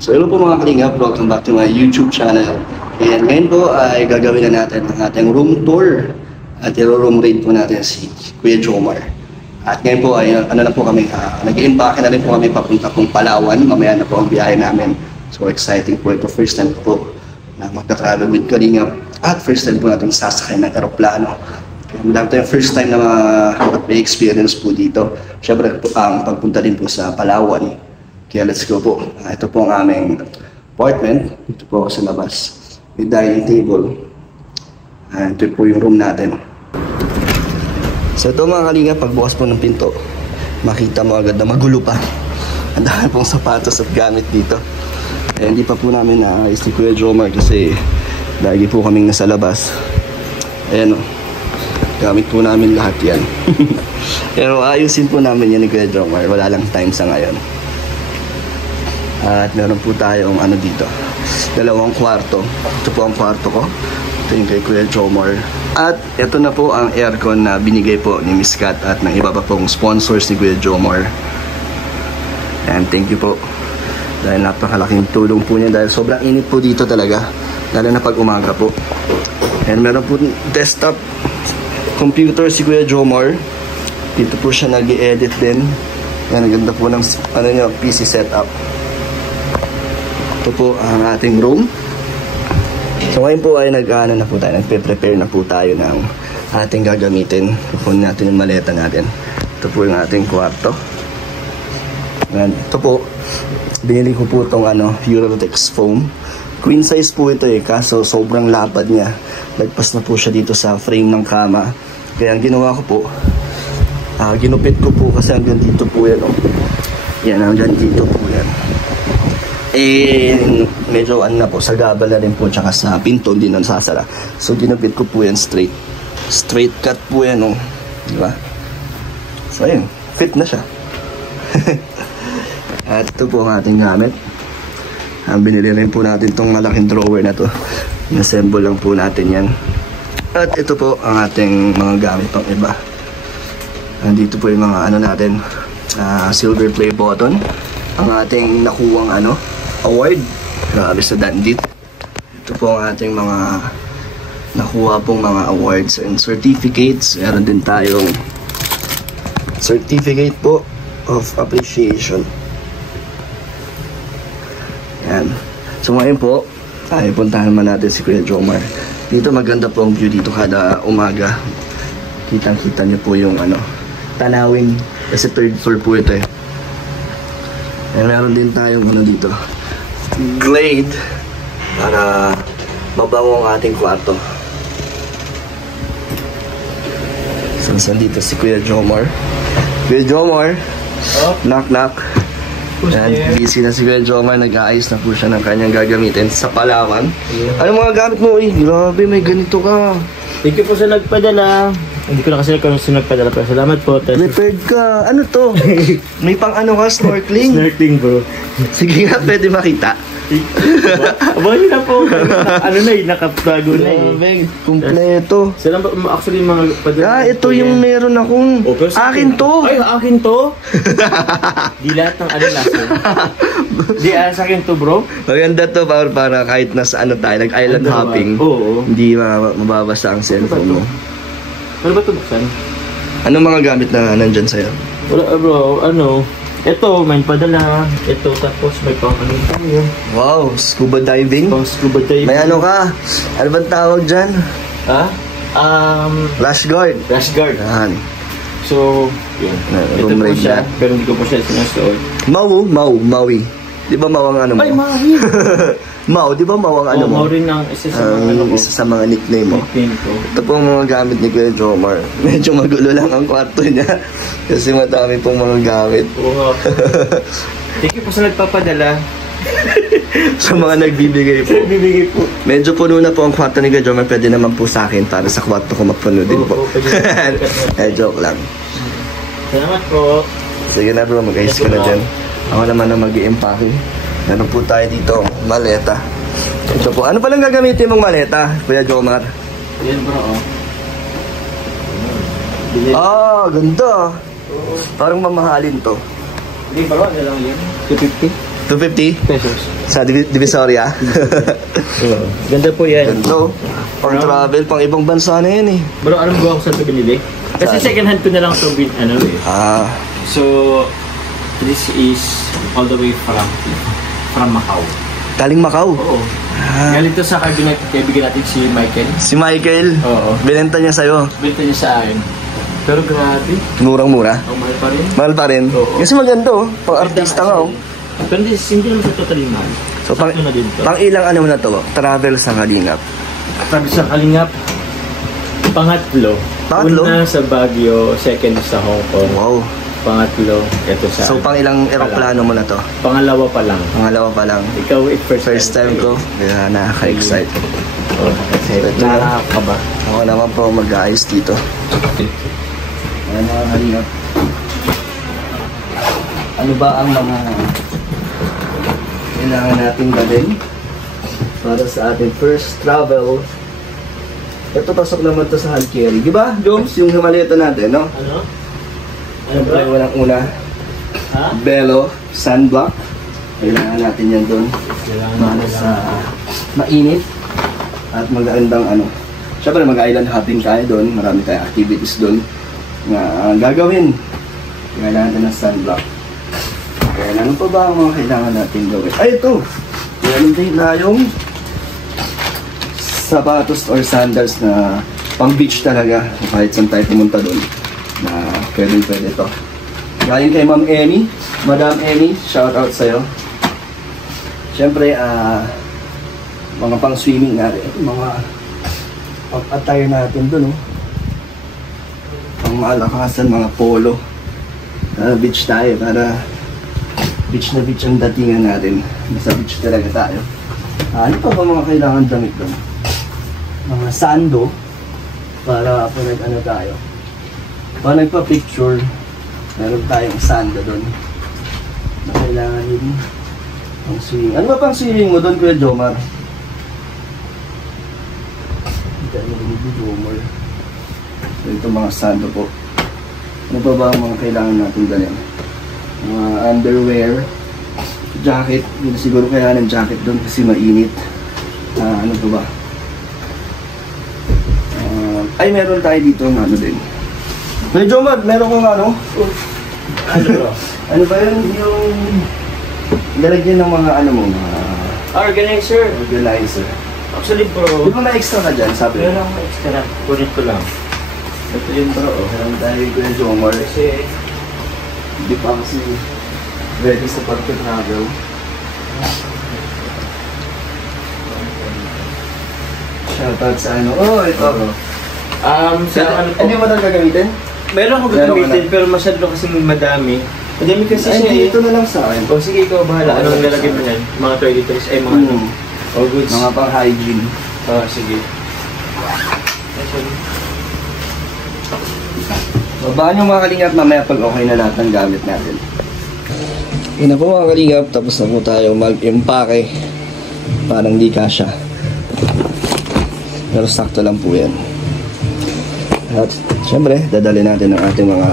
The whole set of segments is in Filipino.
So hello po mga kalingap, welcome back to my YouTube channel. And ngayon po ay gagawin na natin ang ating room tour at i-room raid po natin si Kuya Jomar. At ngayon po ay ano na po kami, nag-i-impake na rin po kami papunta pong Palawan. Mamaya na po ang biyahe namin. So exciting po ito, first time po na magka-travel with kalingap at first time po natin sasakay ng aeroplano. Kaya madami tayong first time na may experience po dito. Siyempre ang pagpunta din po sa Palawan. Kaya let's go po. Ito po ang aming apartment. Ito po ako sa labas. May dining table. Ito po yung room natin. So ito mga kalinga, pagbukas po ng pinto, makita mo agad na magulo pa. Ang dami pong sapatos at gamit dito. Hindi pa po namin naayos ni Kuya Jomar kasi lagi po kaming nasa labas. Ayan o. Gamit po namin lahat yan. Pero ayusin po namin yan ni Kuya Jomar. Wala lang time sa ngayon. At meron po tayong ano dito, dalawang kwarto. Ito po ang kwarto ko. Ito yung kay Kuya Jomar. At ito na po ang aircon na binigay po ni Miss Kat at ng iba pa pong sponsors ni Kuya Jomar. And thank you po. Dahil napakalaking tulong po niya dahil sobrang init po dito talaga. Lalo na pag umaga po. And meron po desktop computer si Kuya Jomar. Dito po siya nag-i-edit din. Yan, ang ganda po ng PC setup. Ito po ang ating room. So ngayon po ay nagpe-prepare na po tayo ng ating gagamitin. Kukunin natin yung maleta natin. Ito po yung ating kwarto. And ito po, binili ko po itong Eurotex foam. Queen size po ito kaso sobrang lapad niya. Lagpas na po siya dito sa frame ng kama. Kaya ang ginawa ko po, ginupit ko po kasi hanggang dito po yan. Yan, hanggang dito po yan. Medyo na po, sa gabal na rin po, tsaka sa pinto, hindi na sasara. So, ginupit ko po yan straight. Straight cut po yan, diba? So, ayun, fit na siya. At ito po ang ating gamit. Binili rin po natin itong malaking drawer na to. Inassemble lang po natin yan. At ito po ang ating mga gamit pang iba. Dito po yung mga natin, silver play button. Ang ating nakuwang award. Grabe sa Dandit. Ito po ang ating mga nakuha pong mga awards and certificates. Meron din tayong certificate po of appreciation. Yan. So ngayon po, puntahan man natin si Kuya Jomar. Dito maganda po ang view dito kada umaga. Kitang-kita niyo po yung tanawin. Kasi third floor po ito And meron din tayong dito, Glade, para mabango ang ating kwarto. So dito si Kuya Jomar. Kuya Jomar, knock knock. And busy na si Kuya Jomar, nag-aayos na po siya ng kanyang gagamitin sa Palawan. Ano mga gamit mo? Grabe, may ganito ka. Thank you po sa nagpadala. Hindi ko na kasi nagpadala, pero salamat po. Prepared ka. Ano to? May pang ka, snorkeling? Snorkeling bro. Sige nga, pwede makita. Aba yun na po. Nakatago na Kumpleto. Salamat actually mga padala. Ito yung meron akong. Akin to. Ay, akin to? Di lahat ng nasa. Di sa akin to bro. Maganda to para kahit nasa tayo, nag-island hopping. Oo. Hindi mababasa ang cellphone mo. Ano ba ito buksan? Anong mga gamit na nandyan sa'yo? Wala bro, ito, may padala. Ito, tapos may pang-anin tayo. Wow, scuba diving? Pang-scuba diving. May ka? Ano bang tawag dyan? Ha? Rash guard. Rash guard. Yan. So, yun. Ito po siya, pero hindi ko po siya sinusuot. Maui. Di ba Mau ang mo? Ay, Maui! Mau, di ba Mau ang mo? Mau rin ang isa sa mga isa sa mga nickname mo. Ito po ang mga gamit ni Kuya Jomar. Medyo magulo lang ang kwarto niya. Kasi madami pong mga gamit. Oo. Thank you po sa nagpapadala. Sa mga nagbibigay po. Medyo puno na po ang kwarto ni Kuya Jomar. Pwede naman po sa akin para sa kwarto ko magpuno din po. Joke lang. Salamat po. Sige na bro, mag-ayos ka na dyan. Ako naman na mag-i-impake. Meron po tayo dito, maleta. Ito po. Ano palang gagamitin mong maleta, Kuya Jomar? Yan bro, ganda. Parang mamahalin to. Hindi bro, ano lang yan? 250? 250? pesos. Sa Divisoria? Ganda po yan. No? Pang travel, pang ibang bansa na yan eh. Bro, alam mo ako saan ito binili? Kasi second hand ko na lang ito So, this is all the way from Macau. Galing Macau? Oo. Galing to sa kaibigan natin si Michael. Si Michael? Oo. Binenta niya sa'yo? Binenta niya sa akin. Pero grabe. Murang-mura? Mahal pa rin. Mahal pa rin? Oo. Kasi maganda oh. Pang artista nga oh. Pero hindi naman sa totally mahal. So pang ilang ano na to? Travel sa Kalingap? Travel sa Kalingap. Pangatlo. Una sa Baguio, second sa Hong Kong. Wow. Pangatlo, ito sa... So pang ilang eroplano mo na to? Pangalawa pa lang. Pangalawa pa lang. Ikaw, first time ko. Kaya nakaka-excite. Nakaka-excite. Nakaka ka ba? Ako naman po mag-aayos dito. Ayan mga Kalingap. Ano ba ang mga kailangan natin gawin para sa ating first travel? Ito, pasok naman to sa hand carry. Di ba, Joms? Yung maleta natin, no? Ano? Ano ba? Walang una. Ha? Belo, sunblock. Kailangan natin yan doon. Para sa mainit. At magandang ano. Siyempre, mag-island hopping tayo doon. Marami tayong activities doon na gagawin. Kailangan natin ng sunblock. Kaya ano pa ba ang mga kailangan natin gawin? Ay, ito! Meron din tayong sapatos or sandals na pang beach talaga. Kahit saan tayo pumunta doon. Na pwede ito. Galing kay Ma'am Annie. Madam Annie, shout out sa'yo. Siyempre, mga pang swimming natin. Mga pang attire natin doon. Pang malakasan, mga polo. Beach tayo para beach na beach ang datingan natin. Nasa beach talaga tayo. Ano pa ba mga kailangan damit doon? Mga sando para pag nag-ano tayo. Pag nagpa-picture, meron tayong sando doon na kailangan din pang swimming. Ano ba pang swimming mo doon, Kuya Jomar? Hindi tayo narinig Jomar. So ito mga sando po. Ano pa ba ang mga kailangan natin dalhin? Mga underwear, jacket. Hindi siguro kailangan ng jacket doon kasi mainit. Ano pa ba? Ay, meron tayo dito ng ano din. Hey, Jomar, meron kong ano? Ano bro? Ano ba yun? Yung lalagyan ng mga ano mo, mga Organizer. Actually bro, di ba may extra ka dyan, sabi? meron akong extra. Kunin ko lang. Ito yun bro, meron tayo kay Jomar. Kasi hindi pa kasi ready sa pag-travel. Shoutout sa ano. Oh, ito. Sa ano po? Hindi mo na gagamitin? Meron akong gagamitin pero masyado kasing madami. Madami kasi Ay, siya ito na lang sa akin. O sige, ikaw bahala. Anong lalagay mo yan? Mga toiletries, ay mga ano? All goods. Mga pang hygiene. Sige. Babaan yung mga kalingap mamaya pag okay na lahat ng gamit natin. Yun na po mga kalingap, tapos na po tayo mag-impake. Parang di kasya. Pero sakto lang po yan. At syempre, dadali natin ang ating mga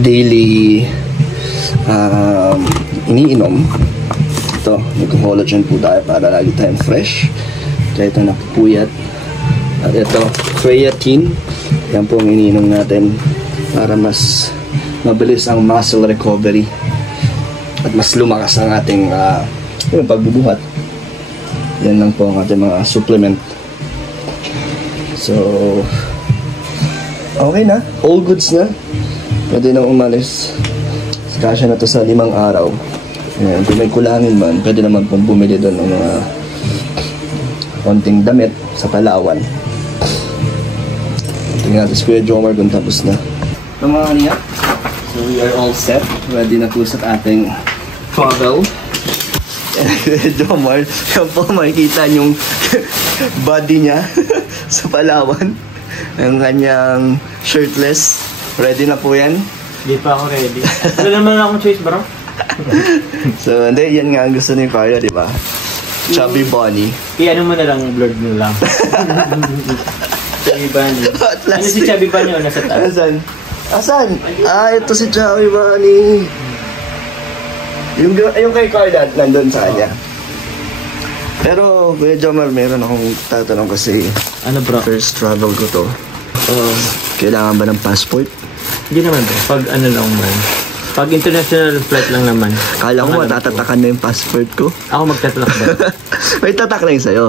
daily iniinom. Ito, nagko-collagen po tayo para lagi tayong fresh. Kaya ito napupuyat. At ito, creatine. Yan po ang iniinom natin para mas mabilis ang muscle recovery at mas lumakas ang ating pagbubuhat. Yan lang po ang ating mga supplement. So, okay na. All goods na. Pwede nang umalis. Kasya na to sa 5 araw. Ayan, kung may kulangin man, pwede naman pong bumili doon ng mga konting damit sa Palawan. Tingnan natin si Kuya Jomar kung tapos na. Ito mga kaniya. So we are all set. Ready na po sa ating travel. Kuya Jomar, yan po makikita yung body niya sa Palawan. Ang kanyang shirtless. Ready na po yan? Hindi pa ako ready. Wala naman akong choice bro. So, hindi, yan nga ang gusto ni Carla, di ba? Chubby Bunny. Ano mo na lang, blurred mo lang. Chubby Bunny. Ano si Chubby Bunny o nasa taas? Asan? Ito si Chubby Bunny. Yung kay Carla, nandun sa kanya. Pero, Kuya Jomar, meron akong tatanong kasi Ano bro? first travel ko to. Kailangan ba ng passport? Hindi naman bro. Pag ano lang man. Pag international flight lang naman. Kala ko matatatakan na yung passport ko. Ako magtatalak ba? May tatak na yung sa'yo.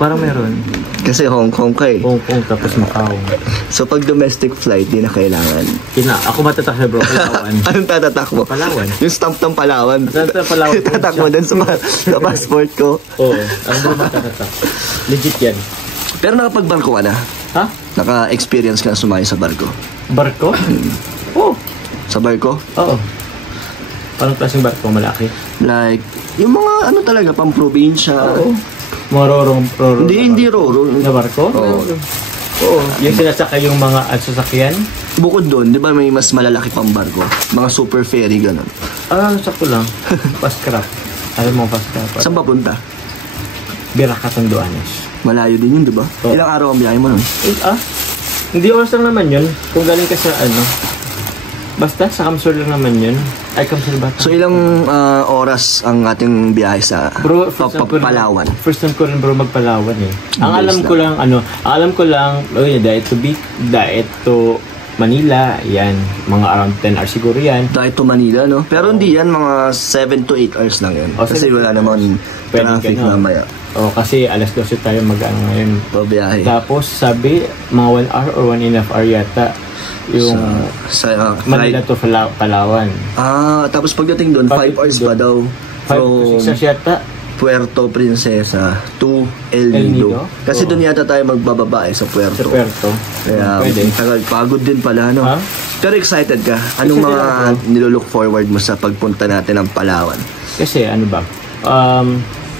Parang meron. Kasi Hong Kong ka eh. Hong Kong tapos Macau. So pag domestic flight, di na kailangan. Ako matatak sa bro. Palawan. Anong tatatak mo? Palawan. Yung stamp ng Palawan. Palawan. Tatak mo dun sa passport ko. Oo. Ano ba matatak? Legit yan. Pero nakapagbarko ka na? Ha? Naka-experience ka na sumakay sa barko? Barko? Oo. Sa barko? Oo. Parang klaseng barko malaki. Like, yung mga ano talaga, pang probinsya. Oo. Mga rorong. Hindi roro. Na barko? Oo. Oo. Yung sinasakay yung mga sasakyan? Bukod doon, di ba may mas malalaki pang barko? Mga super ferry, gano'n. Sakto lang. Fast craft. Alam mo, fast craft. Saan papunta? Biracatonduanes. Malayo din yun, di ba? Oo. Ilang araw ang biyahe mo nun? Hindi oras lang naman yun. Kung galing ka sa basta sa Kamsur lang naman yun. Ay, Kamsur ba? So ilang oras ang ating biyahe sa Bro, Palawan? First time ko rin bro magpalawan eh. Ang Bilis alam ko lang, diet to Manila, yan. Mga around 10 hours siguro yan. Dahil to Manila, no? Pero hindi yan, mga 7 to 8 hours lang yan. Kasi wala namang traffic mamaya. Kasi alas 12 tayo ngayon. Pabiyahe. Tapos sabi, mga 1 hour or 1.5 hour yata yung sa Manila to Palawan. Tapos pagdating doon, 5 hours pa daw. 5 to 6 hours yata. Puerto Princesa to El Nido. Kasi doon yata tayo magbababa sa Puerto. Sa Puerto. Kaya pagod din pala, no? Pero excited ka? Anong mga nilook forward mo sa pagpunta natin ng Palawan? Kasi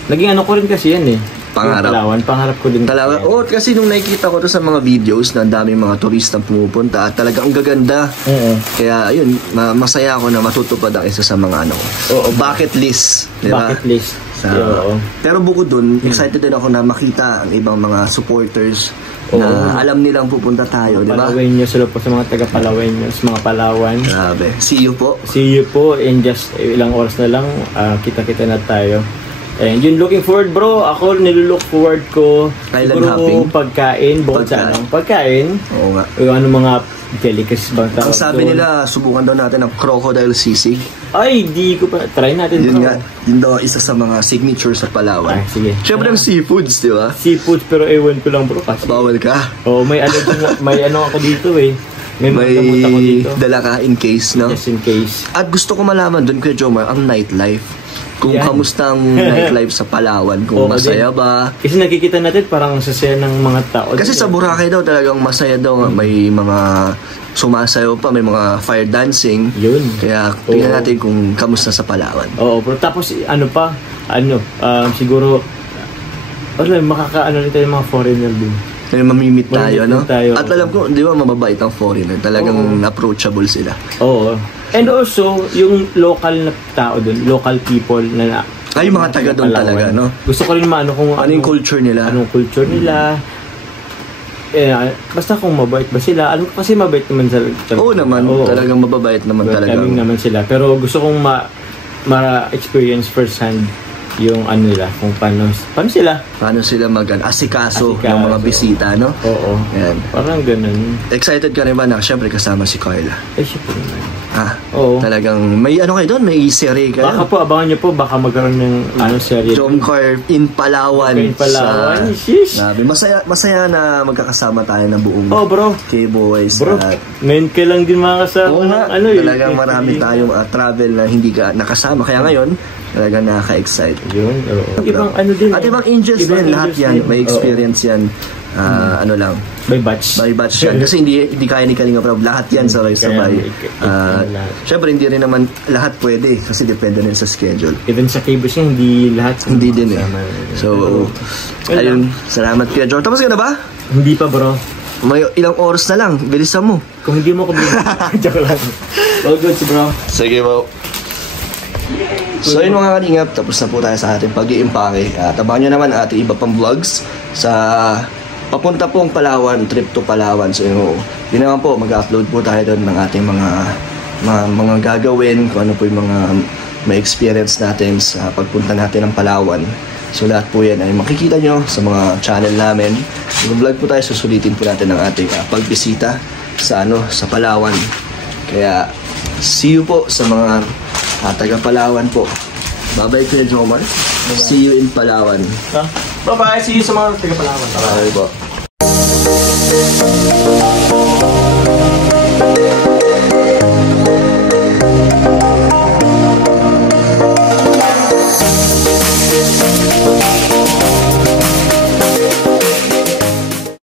naging ko rin kasi yan eh. Pangarap. Pangarap ko din. Talaga. Kasi nung nakikita ko to sa mga videos na ang daming mga turistang pumupunta at talagang ang gaganda. Kaya ayun, masaya ako na matutupad ang isa sa mga bucket list. Diba? Bucket list. Pero bukod dun, excited din ako na makita ang ibang mga supporters na alam nilang pupunta tayo, di ba? Palaweños, sila po sa mga taga-Palaweños, mga Palawan. Grabe. See you po. See you po. In just ilang oras na lang, kita-kita na tayo. And yun, looking forward bro. Ako nilulook forward ko. Island hopping. Pagkain. Bukod sa pagkain. Oo nga. Yung mga delicacies bang tawag. Ang sabi nila, subukan daw natin ang crocodile sisig. Ay, di ko pa. Try natin yun nga. Yun daw isa sa mga signature sa Palawan. Sige. Siyempre ang seafoods, di ba? Seafoods, pero ewan ko lang bro. Kasi bawal ka. May ako dito eh. May ako dito. Dala ka in case, no? Just in case. At gusto ko malaman doon, Kuya Jomar, ang nightlife. Kung kamusta ang nightlife sa Palawan, kung masaya ba. Kasi nakikita natin parang sasaya ng mga tao. Kasi sa Boracay daw talagang masaya daw. May mga sumasayaw pa, may mga fire dancing. Yun. Kaya tingnan natin kung kamusta sa Palawan. Pero tapos siguro makakaano rin tayo mga foreigner din. Kaya mamimit tayo, no? At alam ko, di ba mababait ang foreigner. Talagang approachable sila. Oo. And also, yung local na tao dun, local people na yung mga taga doon talaga, no? Gusto ko rin kung ano yung culture nila. Anong culture nila. Basta kung mabait ba sila. Alam ko kasi mabait naman sila. Oo naman, talagang mababait naman talaga. Kaming naman sila. Pero gusto kong ma-experience first hand yung nila, kung paano sila. Paano sila asikaso ng mga bisita, no? Oo. Yan. Parang ganun. Excited ka rin ba na siyempre kasama si Carla? Siyempre naman. Oo. Talagang may kayo doon? May serie kayo? Baka po, abangan nyo po, baka magkaroon ng serie. Jomcar in Palawan. In Palawan, shish. Masaya na magkakasama tayo ng buong bro. K-Boys. Bro, ngayon ka lang din makakasama. Talagang marami tayong travel na hindi ka nakasama. Kaya ngayon, talagang nakaka-excite. Yun, ibang din. At ibang angels din, lahat yan. May experience yan. By batch yan. Kasi hindi kaya ni Kalinga Prab. Lahat yan sabay-sabay. Syempre, hindi rin naman lahat pwede. Kasi depende rin sa schedule. Even sa K-Boys hindi lahat. Hindi din eh. So, ayun. Salamat Kuya John. Tapos ka na ba? Hindi pa bro. May ilang oras na lang. Bilisan mo. Kung hindi mo ko bilisan. Joke lang. All good bro. Sige bro. So yun mga kalingap, tapos na po tayo sa ating pag-iimpake. Tabangan nyo naman ating iba pang vlogs sa papunta pong Palawan, trip to Palawan. So yun naman po, mag-upload po tayo doon ng ating mga gagawin, kung ano po yung mga may experience natin sa pagpunta natin ng Palawan. So lahat po yan ay makikita nyo sa mga channel namin. Yung vlog po tayo, susulitin po natin ang ating pagbisita sa Palawan. Kaya see you po sa mga taga Palawan po. Bye-bye Kuya Jomar. See you in Palawan. Bye-bye, see you sa mga taga Palawan. Bye po.